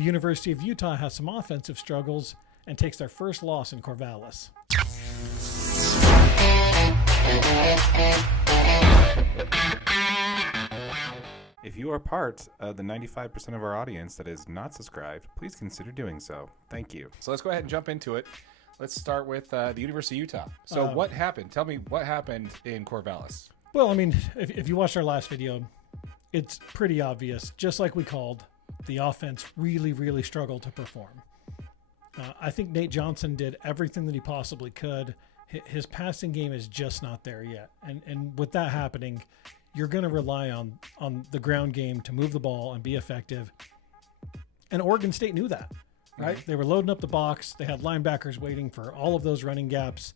The University of Utah has some offensive struggles and takes their first loss in Corvallis. If you are part of the 95% of our audience that is not subscribed, please consider doing so. Thank you. So let's go ahead and jump into it. Let's start with the University of Utah. So what happened? Tell me what happened in Corvallis. Well, I mean, if you watched our last video, it's pretty obvious. Just like we called, the offense really, really struggled to perform. I think Nate Johnson did everything that he possibly could. His passing game is just not there yet. And with that happening, you're going to rely on the ground game to move the ball and be effective. And Oregon State knew that, right? Mm-hmm. They were loading up the box. They had linebackers waiting for all of those running gaps.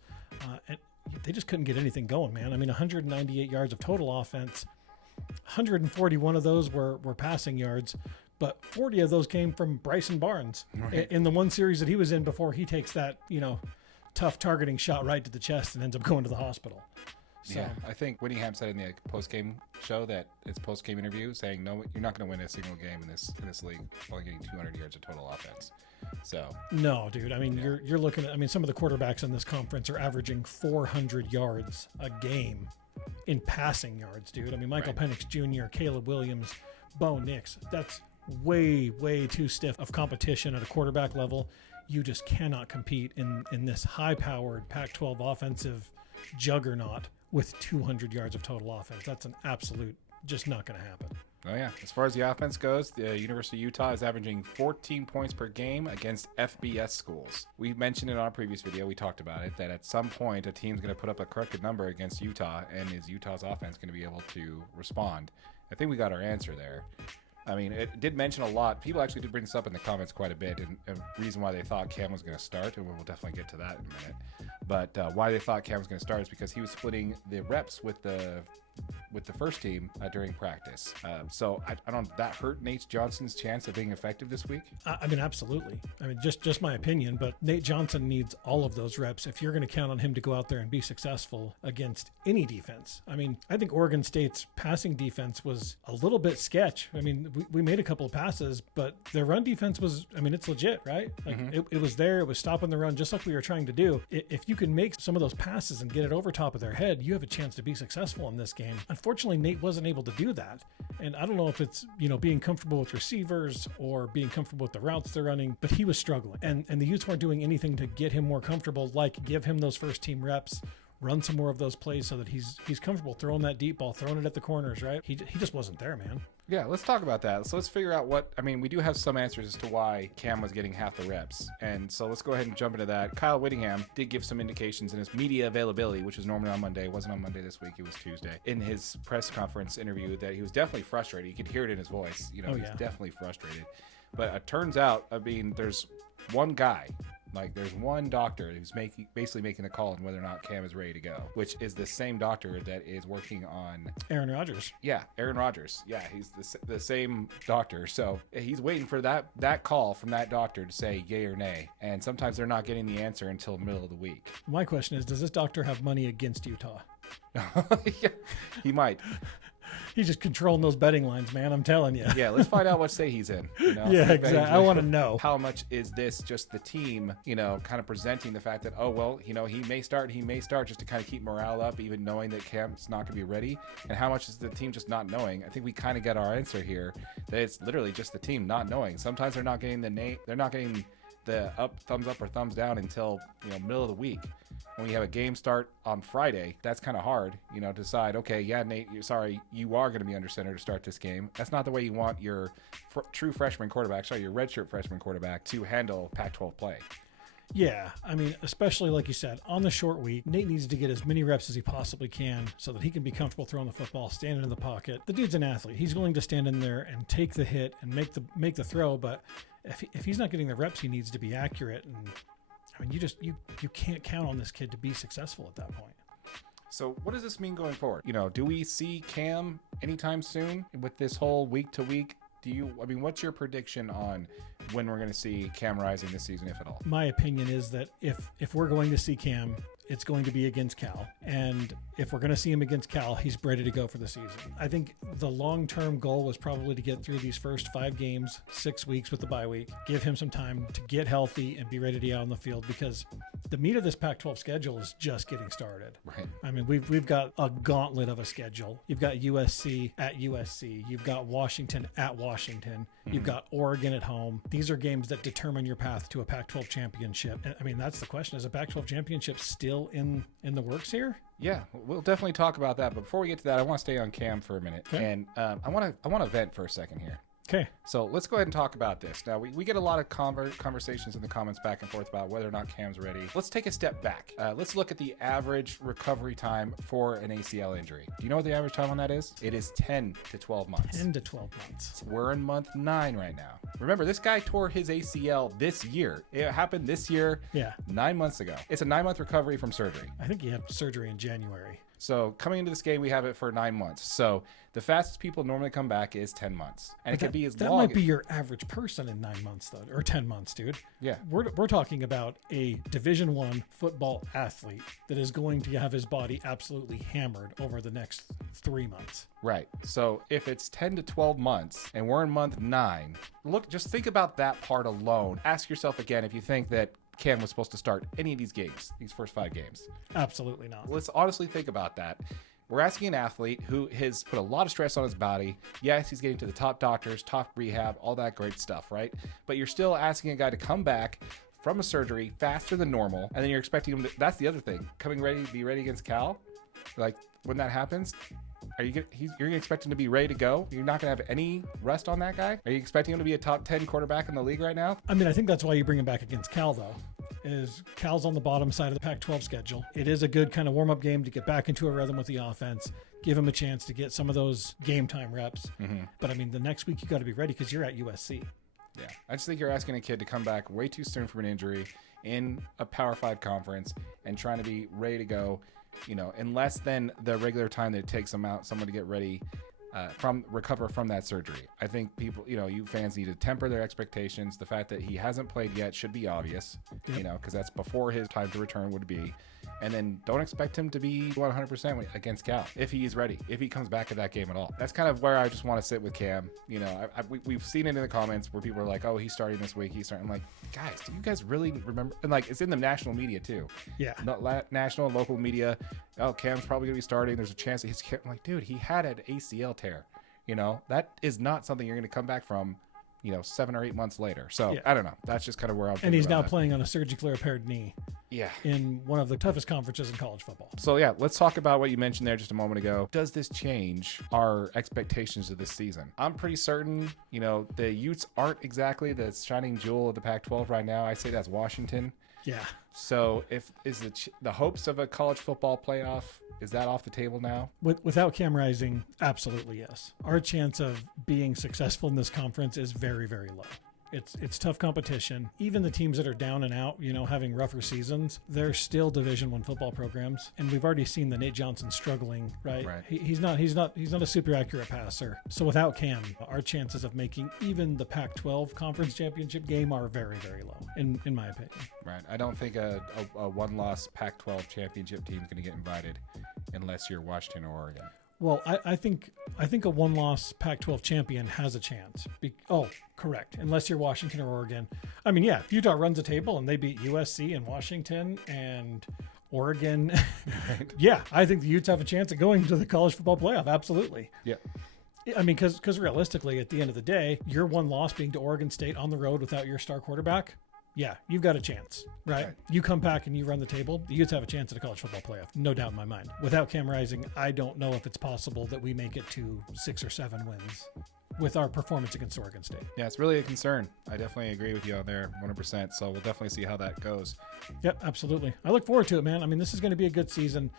And they just couldn't get anything going, man. I mean, 198 yards of total offense. 141 of those were passing yards, but 40 of those came from Bryson Barnes in the one series that he was in before he takes that, tough targeting shot right to the chest and ends up going to the hospital. So. Yeah, I think Whittingham said in the post-game show that his post-game interview saying, no, you're not going to win a single game in this league only getting 200 yards of total offense. So no, dude. I mean, you're looking at. I mean, some of the quarterbacks in this conference are averaging 400 yards a game in passing yards, dude. I mean, Michael Penix Jr., Caleb Williams, Bo Nix. That's way, way too stiff of competition at a quarterback level. You just cannot compete in this high-powered Pac-12 offensive juggernaut with 200 yards of total offense. That's an absolute, just not going to happen. Oh, yeah. As far as the offense goes, the University of Utah is averaging 14 points per game against FBS schools. We mentioned in our previous video, we talked about it, that at some point a team's going to put up a corrected number against Utah, and is Utah's offense going to be able to respond? I think we got our answer there. I mean, it did mention a lot. People actually did bring this up in the comments quite a bit, and a reason why they thought Cam was going to start, and we'll definitely get to that in a minute. But why they thought Cam was going to start is because he was splitting the reps with the first team during practice. So I don't. That hurt Nate Johnson's chance of being effective this week. I mean, absolutely. I mean, just my opinion, but Nate Johnson needs all of those reps if you're going to count on him to go out there and be successful against any defense. I mean, I think Oregon State's passing defense was a little bit sketch. I mean, we made a couple of passes, but their run defense was, I mean, it's legit, right? Like it was there. It was stopping the run just like we were trying to do. If you can make some of those passes and get it over top of their head, you have a chance to be successful in this game. Unfortunately, Nate wasn't able to do that. And I don't know if it's, being comfortable with receivers or being comfortable with the routes they're running, but he was struggling. And the Utes weren't doing anything to get him more comfortable, like give him those first team reps, run some more of those plays so that he's comfortable throwing that deep ball, throwing it at the corners, right? He just wasn't there, man. Yeah, let's talk about that. So let's figure out we do have some answers as to why Cam was getting half the reps. And so let's go ahead and jump into that. Kyle Whittingham did give some indications in his media availability, which was normally on Monday. It wasn't on Monday this week. It was Tuesday. In his press conference interview that he was definitely frustrated. You could hear it in his voice. He's definitely frustrated. But it turns out, there's one guy. There's one doctor who's basically making the call on whether or not Cam is ready to go, which is the same doctor that is working on Aaron Rodgers. Yeah, Aaron Rodgers. Yeah, he's the same doctor. So he's waiting for that call from that doctor to say yay or nay. And sometimes they're not getting the answer until the middle of the week. My question is, does this doctor have money against Utah? Yeah, he might. He's just controlling those betting lines, man. I'm telling you. Yeah, let's find out what state he's in. Yeah, exactly. I want to know. How much is this just the team, kind of presenting the fact that, he may start just to kind of keep morale up, even knowing that Cam's not going to be ready? And how much is the team just not knowing? I think we kind of get our answer here, that it's literally just the team not knowing. Sometimes they're not getting the thumbs up or thumbs down until, middle of the week. When you have a game start on Friday, that's kind of hard, to decide, okay, yeah, Nate, you are going to be under center to start this game. That's not the way you want your true freshman quarterback, your redshirt freshman quarterback to handle Pac-12 play. Yeah, I mean, especially like you said, on the short week, Nate needs to get as many reps as he possibly can so that he can be comfortable throwing the football, standing in the pocket. The dude's an athlete. He's willing to stand in there and take the hit and make the throw, but if he's not getting the reps, he needs to be accurate. And I mean, you can't count on this kid to be successful at that point. So what does this mean going forward? Do we see Cam anytime soon with this whole week to week? What's your prediction on when we're going to see Cam rising this season, if at all? My opinion is that if we're going to see Cam, it's going to be against Cal. And if we're going to see him against Cal, he's ready to go for the season. I think the long-term goal was probably to get through these first 5 games, 6 weeks with the bye week, give him some time to get healthy and be ready to be out on the field, because the meat of this Pac-12 schedule is just getting started. Right. I mean, we've got a gauntlet of a schedule. You've got USC at USC. You've got Washington at Washington. You've got Oregon at home. These are games that determine your path to a Pac-12 championship. And, I mean, that's the question. Is a Pac-12 championship still in the works here? Yeah, we'll definitely talk about that. But before we get to that, I want to stay on Cam for a minute. Okay. And I want to vent for a second here. Okay. So let's go ahead and talk about this. Now, we get a lot of conversations in the comments back and forth about whether or not Cam's ready. Let's take a step back. Let's look at the average recovery time for an ACL injury. Do you know what the average time on that is? It is 10 to 12 months. 10 to 12 months. We're in month 9 right now. Remember, this guy tore his ACL this year. It happened this year, Yeah. 9 months ago. It's a 9-month recovery from surgery. I think he had surgery in January. So coming into this game, we have it for 9 months. So the fastest people normally come back is 10 months. And it could be as that long might be your average person in 9 months, though, or 10 months, dude. Yeah. We're talking about a Division I football athlete that is going to have his body absolutely hammered over the next 3 months. Right. So if it's 10 to 12 months and we're in month 9, just think about that part alone. Ask yourself again if you think that Cam was supposed to start any of these games, these first 5 games. Absolutely not. Let's honestly think about that. We're asking an athlete who has put a lot of stress on his body. Yes, he's getting to the top doctors, top rehab, all that great stuff, right? But you're still asking a guy to come back from a surgery faster than normal, and then you're expecting him to, that's the other thing, be ready against Cal. Like, when that happens, you're going to expect him to be ready to go? You're not going to have any rest on that guy? Are you expecting him to be a top 10 quarterback in the league right now? I mean, I think that's why you bring him back against Cal, though, is Cal's on the bottom side of the Pac-12 schedule. It is a good kind of warm-up game to get back into a rhythm with the offense, give him a chance to get some of those game time reps. Mm-hmm. But, I mean, the next week you got to be ready because you're at USC. Yeah. I just think you're asking a kid to come back way too soon from an injury in a Power 5 conference and trying to be ready to go, in less than the regular time that it takes someone to get ready recover from that surgery. I think people, you fans need to temper their expectations. The fact that he hasn't played yet should be obvious, because that's before his time to return would be. And then don't expect him to be 100% against Cal if he is ready, if he comes back at that game at all. That's kind of where I just want to sit with Cam. We've seen it in the comments where people are like, oh, he's starting this week. He's starting. I'm like, guys, do you guys really remember? And like, it's in the national media too. Yeah. Not national and local media. Oh, Cam's probably going to be starting. There's a chance that I'm like, dude, he had an ACL tear. That is not something you're going to come back from, 7 or 8 months later. So Yeah. I don't know. That's just kind of where I'm. And he's now playing on a surgically repaired knee. Yeah. In one of the toughest conferences in college football. So yeah, let's talk about what you mentioned there just a moment ago. Does this change our expectations of this season? I'm pretty certain, the Utes aren't exactly the shining jewel of the Pac-12 right now. I say that's Washington. Yeah. So is the hopes of a college football playoff, is that off the table now? Without Cam Rising, absolutely yes. Our chance of being successful in this conference is very, very low. It's tough competition. Even the teams that are down and out, having rougher seasons, they're still Division I football programs. And we've already seen that Nate Johnson struggling, right? He's not a super accurate passer. So without Cam, our chances of making even the Pac-12 conference championship game are very, very low, in my opinion. Right. I don't think a one-loss Pac-12 championship team is going to get invited unless you're Washington or Oregon. Well, I think a one-loss Pac-12 champion has a chance. Correct. Unless you're Washington or Oregon. I mean, yeah, if Utah runs a table and they beat USC and Washington and Oregon, Right. Yeah, I think the Utes have a chance of going to the college football playoff. Absolutely. Yeah. I mean, because realistically, at the end of the day, your one loss being to Oregon State on the road without your star quarterback, yeah, you've got a chance, right? You come back and you run the table, the Utes have a chance at a college football playoff, no doubt in my mind. Without Cam Rising, I don't know if it's possible that we make it to 6 or 7 wins with our performance against Oregon State. Yeah, it's really a concern. I definitely agree with you on there 100%. So we'll definitely see how that goes. Yep, absolutely. I look forward to it, man. I mean, this is going to be a good season.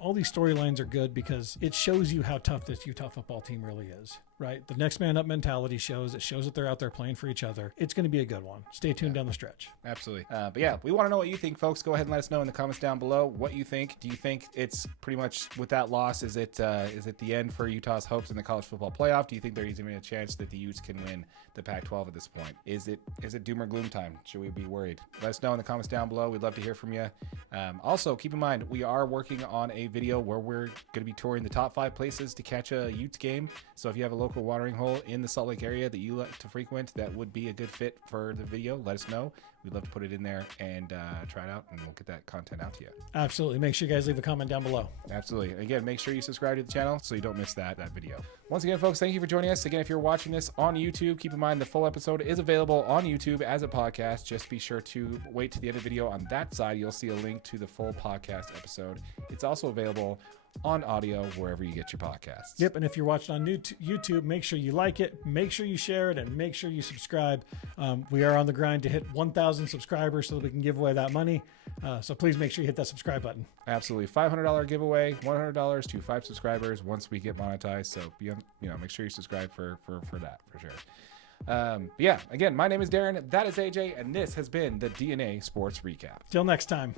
All these storylines are good because it shows you how tough this Utah football team really is. right? The next man up mentality shows. It shows that they're out there playing for each other. It's going to be a good one. Stay tuned down the stretch. Absolutely. But yeah, we want to know what you think, folks. Go ahead and let us know in the comments down below what you think. Do you think it's pretty much with that loss? Is it the end for Utah's hopes in the college football playoff? Do you think there's even a chance that the Utes can win the Pac-12 at this point? Is it doom or gloom time? Should we be worried? Let us know in the comments down below. We'd love to hear from you. Also, keep in mind, we are working on a video where we're going to be touring the top 5 places to catch a Utes game. So if you have a local watering hole in the Salt Lake area that you like to frequent, that would be a good fit for the video. Let us know. We'd love to put it in there and try it out, and we'll get that content out to you. Absolutely. Make sure you guys leave a comment down below. Absolutely. Again, make sure you subscribe to the channel so you don't miss that video. Once again, folks, thank you for joining us. Again, if you're watching this on YouTube, keep in mind the full episode is available on YouTube as a podcast. Just be sure to wait to the end of the video. On that side, you'll see a link to the full podcast episode. It's also available on audio wherever you get your podcasts. Yep, and if you're watching on YouTube, make sure you like it, make sure you share it, and make sure you subscribe. We are on the grind to hit 1,000 subscribers so that we can give away that money. So please make sure you hit that subscribe button. Absolutely. $500 giveaway, $100 to 5 subscribers once we get monetized. So make sure you subscribe for that for sure. But yeah, again, my name is Darren, that is AJ, and this has been the DNA Sports Recap. Till next time.